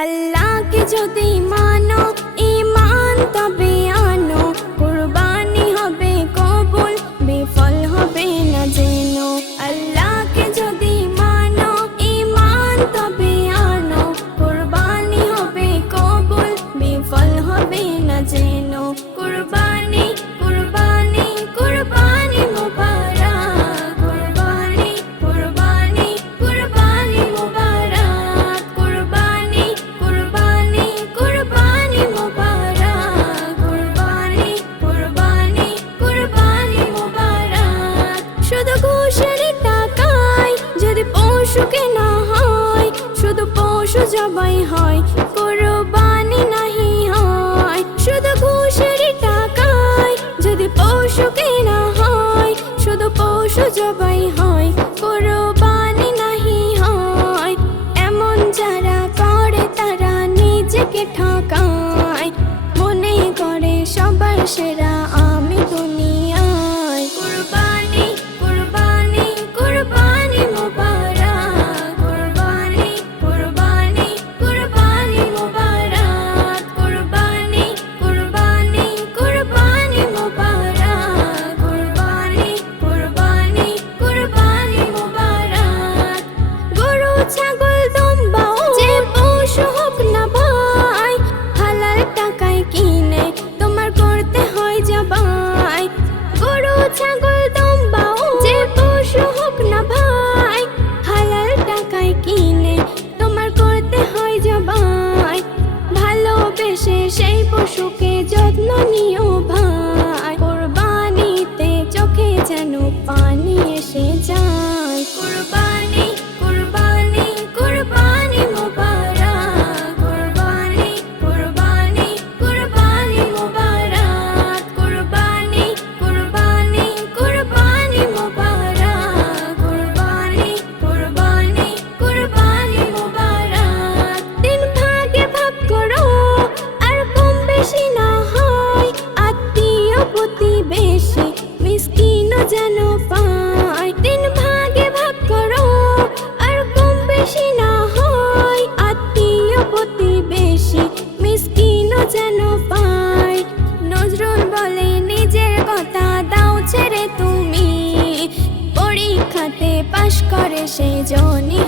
আল্লাহকে যদি মানো ঈমান তবে আনো, কুরবানি হবে কবুল, বিফল হবে না যেন। আল্লাহকে যদি মানো ঈমান তবে আনো, কুরবানি হবে কবুল, বিফল হবে না যেন। কুরবানি কুরবানি কুরবানি মুবারক, কুরবানি কুরবানি কুরবানি মুবারক, কুরবানি কুরবানি কুরবানি মুবারক, কুরবানি কুরবানি কুরবানি মুবারক। শুধু ঘুষের টাকায় যদি পশু কেনা হয়, শুধু পশু জবাই হয়, কুরবানি নাহি হয়। শুধু ঘুষের টাকায় যদি পশু কেনা হয়, শুধু পশু জবাই হয়, কুরবানি নাহি হয়। এমন যারা করে তারা নিজেকে ঠকায়, মনে করে সবার সেরা আমি দুনিয়ায়। কুরবানি কুরবানি কুরবানি মুবারক, কুরবানি কুরবানি কুরবানি মুবারক, কুরবানি কুরবানি কুরবানি মুবারক, কুরবানি কুরবানি কুরবানি মুবারক। গরু ছাগল দুম্বাও যে পশু হোক না ভাই, হালাল টাকায় কিনে তোমার করতে হয় জবাই। গরু ছাগল দুম্বাও যে পশু হোক না ভাই, হালাল টাকায় কিনে তোমার করতে হয় জবাই। ভালোবেসে সেই পশুকে যত্ন নিও ভাই, কুরবানিতে চোখে যেন পানি এসে যায়। কুরবানি কুরবানি কুরবানি মুবারক, কুরবানি কুরবানি কুরবানি মুবারক, কুরবানি কুরবানি কুরবানি মুবারক, কুরবানি কুরবানি কুরবানি মুবারক। তিন ভাগে ভাগ করো আর কম বেশি না হয়, আত্মীয় প্রতিবেশী মিসকিনও যেন পায়। তিন ভাগে ভাগ করো আর কম বেশি না হয়, আত্মীয় প্রতিবেশী মিসকিনও যেন পায়। নজরুল বলে নিজের কথা দাও ছেড়ে তুমি, পরীক্ষাতে পাশ করে সেই জনই